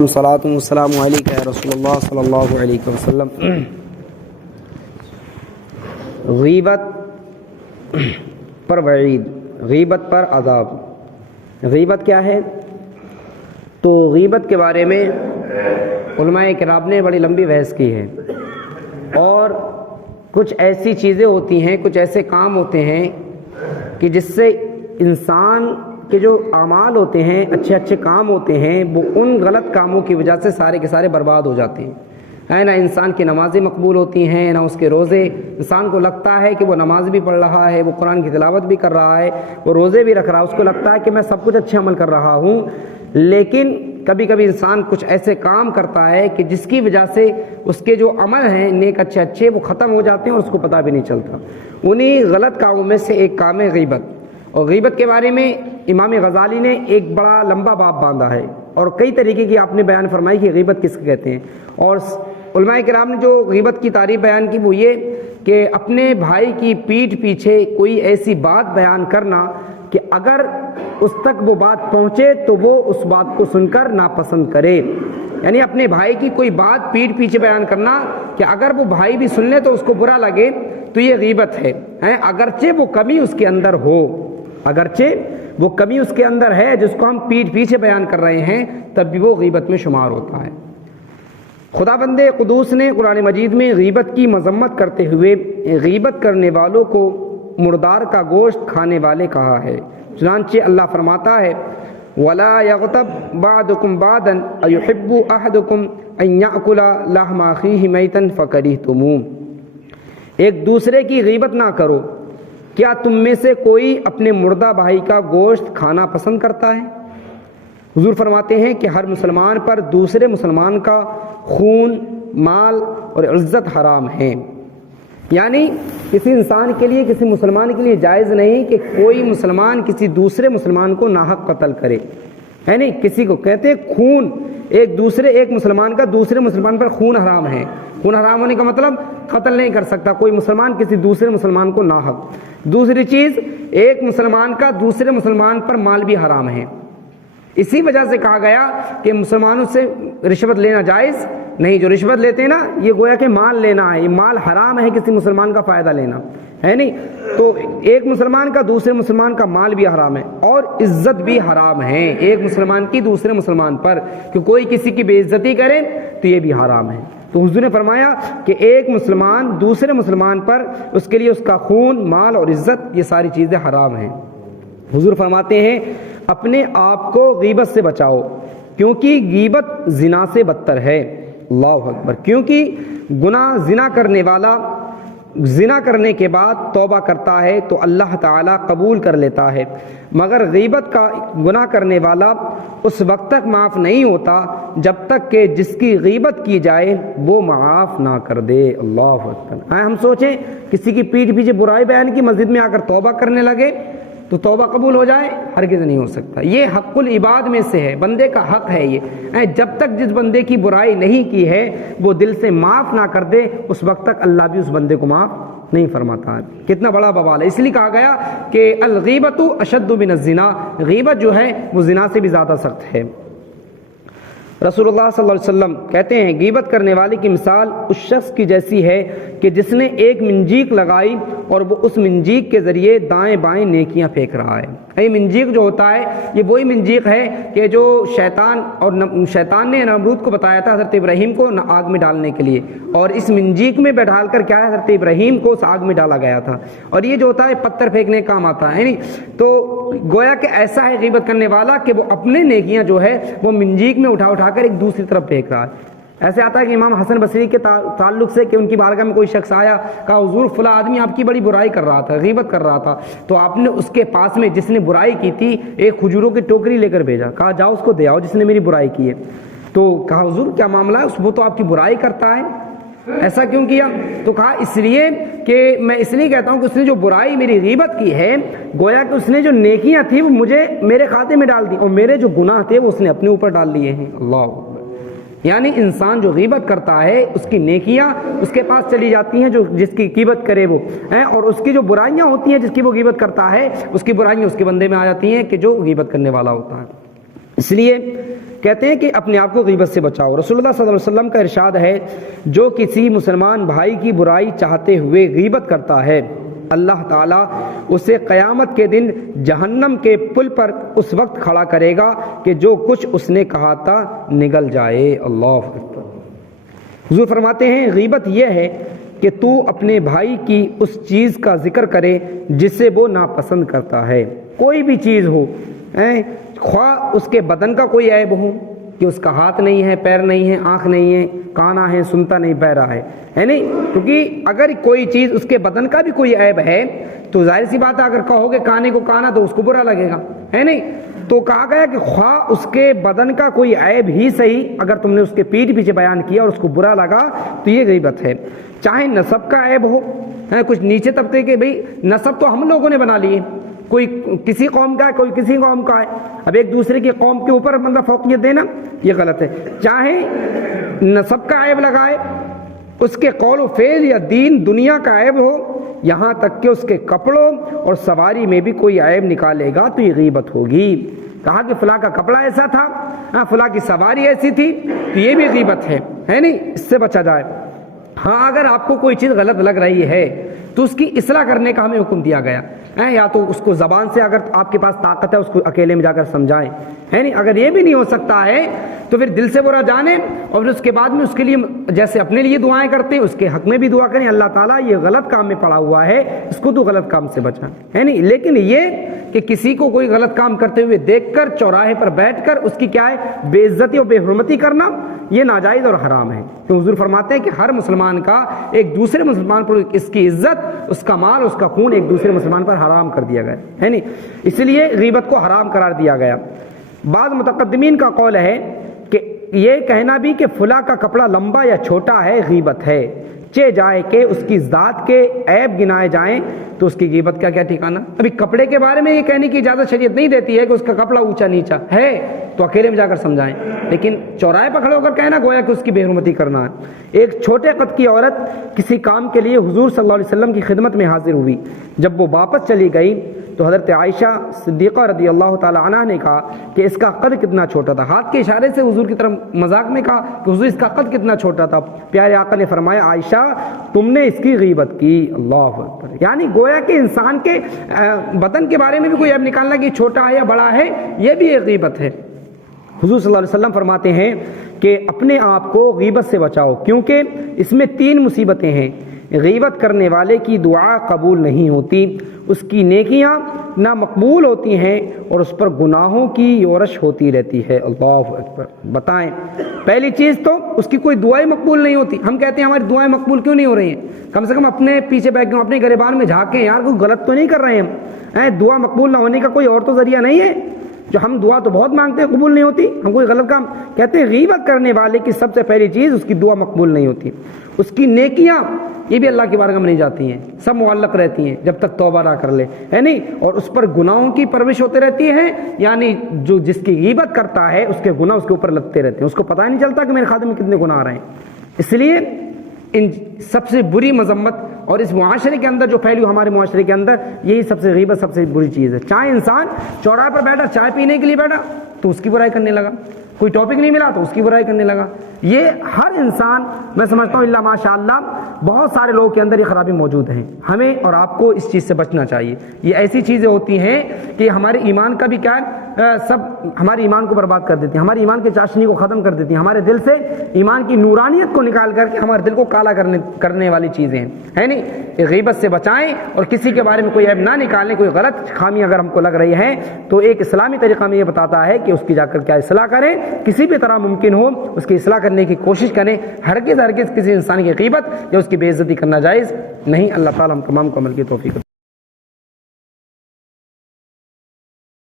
صلاۃ والسلام علیک یا رسول اللہ صلی اللہ علیہ وسلم۔ غیبت پر وعید، غیبت پر عذاب۔ غیبت کیا ہے؟ تو غیبت کے بارے میں علماء کرام نے بڑی لمبی بحث کی ہے، اور کچھ ایسی چیزیں ہوتی ہیں، کچھ ایسے کام ہوتے ہیں کہ جس سے انسان کہ جو اعمال ہوتے ہیں، اچھے اچھے کام ہوتے ہیں، وہ ان غلط کاموں کی وجہ سے سارے کے سارے برباد ہو جاتے ہیں۔ نہ انسان کی نمازیں مقبول ہوتی ہیں، نہ اس کے روزے۔ انسان کو لگتا ہے کہ وہ نماز بھی پڑھ رہا ہے، وہ قرآن کی تلاوت بھی کر رہا ہے، وہ روزے بھی رکھ رہا ہے، اس کو لگتا ہے کہ میں سب کچھ اچھے عمل کر رہا ہوں، لیکن کبھی کبھی انسان کچھ ایسے کام کرتا ہے کہ جس کی وجہ سے اس کے جو عمل ہیں نیک اچھے وہ ختم ہو جاتے ہیں اور اس کو پتہ بھی نہیں چلتا۔ انہی غلط کاموں میں سے ایک کام ہے غیبت۔ اور غیبت کے بارے میں امام غزالی نے ایک بڑا لمبا باب باندھا ہے، اور کئی طریقے کی آپ نے بیان فرمائی کہ غیبت کس کو کہتے ہیں۔ اور علماء کرام نے جو غیبت کی تعریف بیان کی وہ یہ کہ اپنے بھائی کی پیٹھ پیچھے کوئی ایسی بات بیان کرنا کہ اگر اس تک وہ بات پہنچے تو وہ اس بات کو سن کر ناپسند کرے۔ یعنی اپنے بھائی کی کوئی بات پیٹھ پیچھے بیان کرنا کہ اگر وہ بھائی بھی سن لے تو اس کو برا لگے، تو یہ غیبت ہے، اگرچہ وہ کمی اس کے اندر ہو، اگرچہ وہ کمی اس کے اندر ہے جس کو ہم پیٹھ پیچھے بیان کر رہے ہیں، تب بھی وہ غیبت میں شمار ہوتا ہے۔ خدا بند قدوس نے قرآن مجید میں غیبت کی مذمت کرتے ہوئے غیبت کرنے والوں کو مردار کا گوشت کھانے والے کہا ہے۔ چنانچہ اللہ فرماتا ہے وَلَا يَغْتَبْ بَعْضُكُمْ بَعْضًا أَيُحِبُّ أَحَدُكُمْ أَن يَأْكُلَ لَحْمَ أَخِيهِ مَيْتًا فَكَرِهْتُمُوهُ۔ ایک دوسرے کی غیبت نہ کرو، کیا تم میں سے کوئی اپنے مردہ بھائی کا گوشت کھانا پسند کرتا ہے؟ حضور فرماتے ہیں کہ ہر مسلمان پر دوسرے مسلمان کا خون، مال اور عزت حرام ہے۔ یعنی کسی انسان کے لیے، کسی مسلمان کے لیے جائز نہیں کہ کوئی مسلمان کسی دوسرے مسلمان کو ناحق قتل کرے، ہے نہیں؟ کسی کو کہتے ہیں خون، ایک مسلمان کا دوسرے مسلمان پر خون حرام ہے۔ خون حرام ہونے کا مطلب قتل نہیں کر سکتا کوئی مسلمان کسی دوسرے مسلمان کو ناحق۔ دوسری چیز، ایک مسلمان کا دوسرے مسلمان پر مال بھی حرام ہے۔ اسی وجہ سے کہا گیا کہ مسلمانوں سے رشوت لینا جائز نہیں۔ جو رشوت لیتے ہیں نا، یہ گویا کہ مال لینا ہے، یہ مال حرام ہے، کسی مسلمان کا فائدہ لینا ہے نہیں۔ تو ایک مسلمان کا دوسرے مسلمان کا مال بھی حرام ہے، اور عزت بھی حرام ہے ایک مسلمان کی دوسرے مسلمان پر، کہ کوئی کسی کی بے عزتی کرے تو یہ بھی حرام ہے۔ تو حضور نے فرمایا کہ ایک مسلمان دوسرے مسلمان پر، اس کے لیے اس کا خون، مال اور عزت، یہ ساری چیزیں حرام ہیں۔ حضور فرماتے ہیں اپنے آپ کو غیبت سے بچاؤ، کیونکہ غیبت زنا سے بدتر ہے۔ اللہ اکبر۔ کیونکہ زنا کرنے والا زنا کرنے کے بعد توبہ کرتا ہے تو اللہ تعالیٰ قبول کر لیتا ہے، مگر غیبت کا گناہ کرنے والا اس وقت تک معاف نہیں ہوتا جب تک کہ جس کی غیبت کی جائے وہ معاف نہ کر دے۔ اللہ اکبر۔ ہم سوچیں کسی کی پیٹھ پیچھے برائی بیان کی، مسجد میں آ کر توبہ کرنے لگے تو توبہ قبول ہو جائے؟ ہرگز نہیں ہو سکتا۔ یہ حق العباد میں سے ہے، بندے کا حق ہے یہ۔ جب تک جس بندے کی برائی نہیں کی ہے وہ دل سے معاف نہ کر دے، اس وقت تک اللہ بھی اس بندے کو معاف نہیں فرماتا ہے۔ کتنا بڑا بوال ہے۔ اس لیے کہا گیا کہ الغیبۃ اشد من الزنا، غیبت جو ہے وہ زنا سے بھی زیادہ سخت ہے۔ رسول اللہ صلی اللہ علیہ وسلم کہتے ہیں غیبت کرنے والے کی مثال اس شخص کی جیسی ہے کہ جس نے ایک منجیک لگائی اور وہ اس منجیک کے ذریعے دائیں بائیں نیکیاں پھینک رہا ہے۔ یہ منجیک جو ہوتا ہے یہ وہی منجیک ہے کہ جو شیطان نے نمرود کو بتایا تھا حضرت ابراہیم کو آگ میں ڈالنے کے لیے، اور اس منجیک میں بیٹھال کر کیا ہے حضرت ابراہیم کو اس آگ میں ڈالا گیا تھا۔ اور یہ جو ہوتا ہے پتھر پھینکنے کا کام آتا ہے نہیں؟ تو گویا کہ ایسا ہے غیبت کرنے والا کہ وہ اپنے نیکیاں جو ہے وہ منجیک میں اٹھا کر ایک دوسری طرف پھینک رہا ہے۔ ایسے آتا ہے کہ امام حسن بصری کے تعلق سے کہ ان کی بارگاہ میں کوئی شخص آیا، کہا حضور فلاں آدمی آپ کی بڑی برائی کر رہا تھا، غیبت کر رہا تھا، تو آپ نے اس کے پاس میں جس نے برائی کی تھی ایک کھجوروں کی ٹوکری لے کر بھیجا، کہا جاؤ اس کو دے آؤ جس نے میری برائی کی ہے۔ تو کہا حضور کیا معاملہ ہے؟ وہ تو آپ کی برائی کرتا ہے، ایسا کیوں کیا؟ تو کہا اس لیے کہ میں اس لیے کہتا ہوں کہ اس نے جو برائی میری غیبت کی ہے، گویا کہ اس نے جو نیکیاں تھی وہ مجھے میرے کھاتے میں ڈال دی، اور میرے جو گناہ تھے وہ اس نے اپنے اوپر ڈال لیے ہیں۔ اللہ، یعنی انسان جو غیبت کرتا ہے اس کی نیکیاں اس کے پاس چلی جاتی ہیں جو جس کی غیبت کرے وہ، اور اس کی جو برائیاں ہوتی ہیں جس کی وہ غیبت کرتا ہے اس کی برائیاں اس کے بندے میں آ جاتی ہیں کہ جو غیبت کرنے والا ہوتا ہے۔ اس لیے کہتے ہیں کہ اپنے آپ کو غیبت سے بچاؤ۔ رسول اللہ صلی اللہ علیہ وسلم کا ارشاد ہے جو کسی مسلمان بھائی کی برائی چاہتے ہوئے غیبت کرتا ہے اللہ تعالیٰ اسے قیامت کے دن جہنم کے پل پر اس وقت کھڑا کرے گا کہ جو کچھ اس نے کہا تھا نگل جائے۔ اللہ اکبر۔ حضور فرماتے ہیں غیبت یہ ہے کہ تو اپنے بھائی کی اس چیز کا ذکر کرے جسے وہ ناپسند کرتا ہے، کوئی بھی چیز ہو، خواہ اس کے بدن کا کوئی عیب ہو کہ اس کا ہاتھ نہیں ہے، پیر نہیں ہے، آنکھ نہیں ہے، کانا ہے، سنتا نہیں، بہرا ہے نہیں، کیونکہ اگر کوئی چیز اس کے بدن کا بھی کوئی عیب ہے تو ظاہر سی بات ہے اگر کہو گے کانے کو کانا تو اس کو برا لگے گا، ہے نہیں؟ تو کہا گیا کہ خواہ اس کے بدن کا کوئی عیب ہی صحیح، اگر تم نے اس کے پیٹھ پیچھے بیان کیا اور اس کو برا لگا تو یہ غیبت ہے۔ چاہے نسب کا عیب ہو، کچھ نیچے طبقے کے، بھئی نسب تو ہم لوگوں نے بنا لیے، کوئی کسی قوم کا ہے، کوئی کسی قوم کا ہے، اب ایک دوسرے کی قوم کے اوپر مطلب فوقیت دینا یہ غلط ہے۔ چاہے نسب کا عیب لگائے، اس کے قول و فعل یا دین دنیا کا عیب ہو، یہاں تک کہ اس کے کپڑوں اور سواری میں بھی کوئی عیب نکالے گا تو یہ غیبت ہوگی۔ کہا کہ فلاں کا کپڑا ایسا تھا، فلاں کی سواری ایسی تھی، تو یہ بھی غیبت ہے نہیں؟ اس سے بچا جائے۔ ہاں اگر آپ کو کوئی چیز غلط لگ رہی ہے تو اس کی اصلاح کرنے کا ہمیں حکم دیا گیا ہے، یا تو اس کو زبان سے اگر آپ کے پاس طاقت ہے اس کو اکیلے میں جا کر سمجھائیں، ہے نہیں؟ اگر یہ بھی نہیں ہو سکتا ہے تو پھر دل سے برا جانیں اور پھر اس کے بعد میں اس کے لیے جیسے اپنے لیے دعائیں کرتے ہیں اس کے حق میں بھی دعا کریں، اللہ تعالیٰ یہ غلط کام میں پڑا ہوا ہے، اس کو تو غلط کام سے بچا، ہے نہیں؟ لیکن یہ کہ کسی کو کوئی غلط کام کرتے ہوئے دیکھ کر چوراہے پر بیٹھ کر اس کی کیا ہے بے عزتی اور بے حرمتی کرنا، یہ ناجائز اور حرام ہے۔ تو حضور فرماتے ہیں کہ ہر مسلمان کا ایک دوسرے مسلمان پر اس کی عزت، اس کا مال، اس کا خون ایک دوسرے مسلمان پر حرام کر دیا گیا ہے نہیں؟ اس لیے غیبت کو حرام قرار دیا گیا۔ بعض متقدمین کا قول ہے کہ یہ کہنا بھی کہ فلاں کا کپڑا لمبا یا چھوٹا ہے غیبت ہے، چہ جائے کہ اس کی ذات کے عیب گنائے جائیں تو اس کی غیبت کا کیا ٹھکانہ۔ ابھی کپڑے کے بارے میں یہ کہنے کی اجازت شریعت نہیں دیتی ہے کہ اس کا کپڑا اونچا نیچا ہے تو اکیلے میں جا کر سمجھائیں، لیکن چوراہے پر کھڑے ہو کر کہنا گویا کہ اس کی بے حرمتی کرنا ہے۔ ایک چھوٹے قد کی عورت کسی کام کے لیے حضور صلی اللہ علیہ وسلم کی خدمت میں حاضر ہوئی، جب وہ واپس چلی گئی تو حضرت عائشہ صدیقہ رضی اللہ تعالی عنہ نے کہا کہ اس کا قد کتنا چھوٹا تھا، ہاتھ کے اشارے سے حضور کی طرف مذاق میں کہا کہ حضور اس کا قد کتنا چھوٹا تھا۔ پیارے آقا نے فرمایا عائشہ تم نے اس کی غیبت کی۔ اللہ اکبر۔ یعنی گویا کہ انسان کے بدن کے بارے میں بھی کوئی عیب نکالنا کہ چھوٹا ہے یا بڑا ہے، یہ بھی ایک غیبت ہے۔ حضور صلی اللہ علیہ وسلم فرماتے ہیں کہ اپنے آپ کو غیبت سے بچاؤ کیونکہ اس میں 3 مصیبتیں ہیں۔ غیبت کرنے والے کی دعا قبول نہیں ہوتی، اس کی نیکیاں نہ مقبول ہوتی ہیں اور اس پر گناہوں کی یورش ہوتی رہتی ہے۔ اللہ اکبر۔ بتائیں، پہلی چیز تو اس کی کوئی دعائیں مقبول نہیں ہوتی۔ ہم کہتے ہیں ہماری دعائیں مقبول کیوں نہیں ہو رہی ہیں؟ کم سے کم اپنے پیچھے بیٹھ کے اپنے گریبان میں جھانکیں، یار کوئی غلط تو نہیں کر رہے ہیں؟ دعا مقبول نہ ہونے کا کوئی اور تو ذریعہ نہیں ہے؟ جو ہم دعا تو بہت مانگتے ہیں قبول نہیں ہوتی، ہم کوئی غلط کام کہتے ہیں۔ غیبت کرنے والے کی سب سے پہلی چیز اس کی دعا مقبول نہیں ہوتی۔ اس کی نیکیاں یہ بھی اللہ کی بارگاہ میں نہیں جاتی ہیں، سب معلق رہتی ہیں جب تک توبہ نہ کر لے، ہے نہیں؟ اور اس پر گناہوں کی پرورش ہوتے رہتی ہے، یعنی جو جس کی غیبت کرتا ہے اس کے گناہ اس کے اوپر لگتے رہتے ہیں، اس کو پتہ نہیں چلتا کہ میرے خادم میں کتنے گناہ آ رہے ہیں۔ اس لیے ان سب سے بری مذمت اور اس معاشرے کے اندر جو پھیلی ہمارے معاشرے کے اندر یہی سب سے غیبت سب سے بری چیز ہے۔ چاہے انسان چوراہے پر بیٹھا چائے پینے کے لیے بیٹھا تو اس کی برائی کرنے لگا، کوئی ٹاپک نہیں ملا تو اس کی برائی کرنے لگا۔ یہ ہر انسان، میں سمجھتا ہوں الا ماشاء اللہ بہت سارے لوگوں کے اندر یہ خرابی موجود ہیں۔ ہمیں اور آپ کو اس چیز سے بچنا چاہیے۔ یہ ایسی چیزیں ہوتی ہیں کہ ہمارے ایمان کا بھی کیا سب ہمارے ایمان کو برباد کر دیتی ہیں، ہمارے ایمان کے چاشنی کو ختم کر دیتی ہیں، ہمارے دل سے ایمان کی نورانیت کو نکال کر کے ہمارے دل کو کالا کرنے والی چیزیں ہیں، ہے نہیں؟ یہ غیبت سے بچائیں اور کسی کے بارے میں کوئی عیب نہ نکالیں۔ کوئی غلط خامی اگر ہم کو لگ رہی ہے تو ایک اسلامی طریقہ میں یہ بتاتا ہے کہ اس کی جا کر کیا اصلاح کریں، کسی بھی طرح ممکن ہو اس کی اصلاح کرنے کی کوشش کریں۔ ہرگز کسی انسان کی غیبت یا اس کی بے عزتی کرنا جائز نہیں۔ اللہ تعالیٰ ہم تمام کو عمل کی توفیق